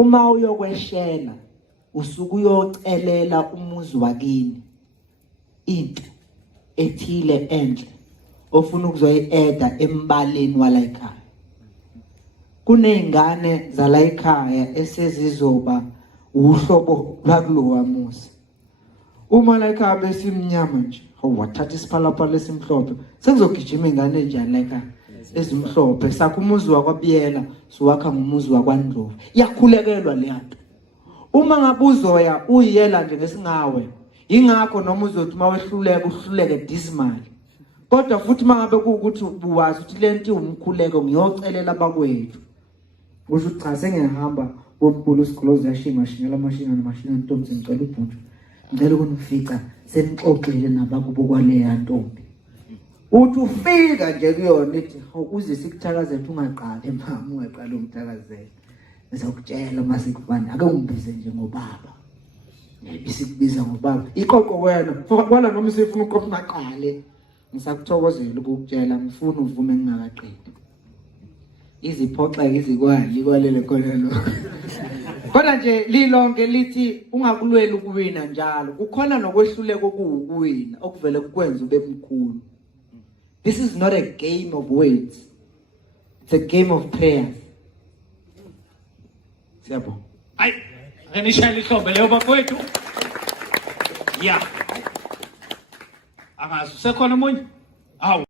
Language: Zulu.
Uma uyokweshela usuku uyocelela umuzi wakini into ethile enhle ofuna ukuzoyi-eda embaleni wala ekhaya. Kuney'ngane zala ekhaya esezizoba uhlobo lwakulowa muzi. Uma la ekhaya besimnyama nje, wathatha isiphalaphala esimhlophe, sekuzogijima ingane enjani la ekhaya ezimhlophe, sakho umuzi wakwabiyela suwakha ngumuzi wakwaNdlovu. Yakhulekelwa le nto. Uma ngabe uzoya uyiyela nje ngesingawe, ingakho noma uzothi mawehluleka uhluleke dismal. Kodwa futhi mangabe kuukuthi ubuwazi ukuthi lento umkhuleko ngiyocelela abakwethu. Kusho cha sengiyahamba kombulu isikolo yashinga shingela mashina namashina ntombi ngicela ubhuju. Ngicela ukunifica senixoxile nabakubo kwaleya ntombi. Uthi ufika nje kuyona ethi uze sikuthakazele ungaqali mama ungaqali umthakazele. Ngizokutshela masikubani ake ungibize nje ngobaba. Bisikubiza ngobaba. Iqoqo wena kwala noma isifuna uqoqa ungaqale. Ngisakuthokozela ukukutshela ngifuna uvume ngingakaqedi. Iziphoxeke izikwali kwalele khona lokho. Kodwa nje lilonke lithi ungakulweli ukuwina njalo. Kukhona nokwehluleka okuwukuwina okuvele kukwenza ube mkhulu. This is not a game of words. It's a game of prayers. Siyabonga. Ay, ngishaye ihlobo leyo bakwethu. Yeah. Angazi sekhona umunye? Awu.